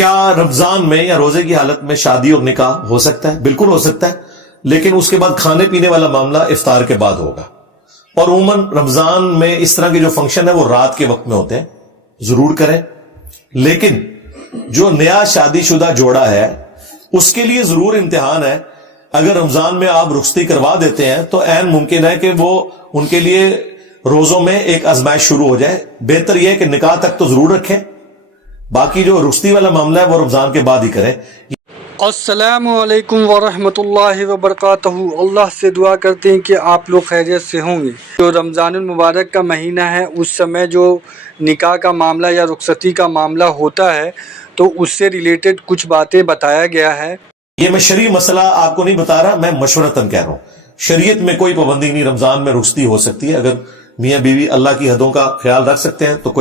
کیا رمضان میں یا روزے کی حالت میں شادی اور نکاح ہو سکتا ہے؟ بالکل ہو سکتا ہے، لیکن اس کے بعد کھانے پینے والا معاملہ افطار کے بعد ہوگا. اور عموماً رمضان میں اس طرح کے جو فنکشن ہے وہ رات کے وقت میں ہوتے ہیں، ضرور کریں. لیکن جو نیا شادی شدہ جوڑا ہے اس کے لیے ضرور امتحان ہے. اگر رمضان میں آپ رخصتی کروا دیتے ہیں تو عین ممکن ہے کہ وہ ان کے لیے روزوں میں ایک آزمائش شروع ہو جائے. بہتر یہ ہے کہ نکاح تک تو ضرور رکھیں، باقی جو رخصتی والا معاملہ ہے وہ رمضان کے بعد ہی کریں. السلام علیکم ورحمۃ اللہ وبرکاتہ. اللہ سے دعا کرتے ہیں کہ آپ لوگ خیریت سے ہوں گے. جو رمضان المبارک کا مہینہ ہے اس سمے جو نکاح کا معاملہ یا رخصتی کا معاملہ ہوتا ہے تو اس سے ریلیٹڈ کچھ باتیں بتایا گیا ہے. یہ میں شرعی مسئلہ آپ کو نہیں بتا رہا، میں مشورتاً کہہ رہا ہوں. شریعت میں کوئی پابندی نہیں، رمضان میں رخصتی ہو سکتی ہے. اگر میاں بیوی اللہ کی حدوں کا خیال رکھ سکتے ہیں تو کوئی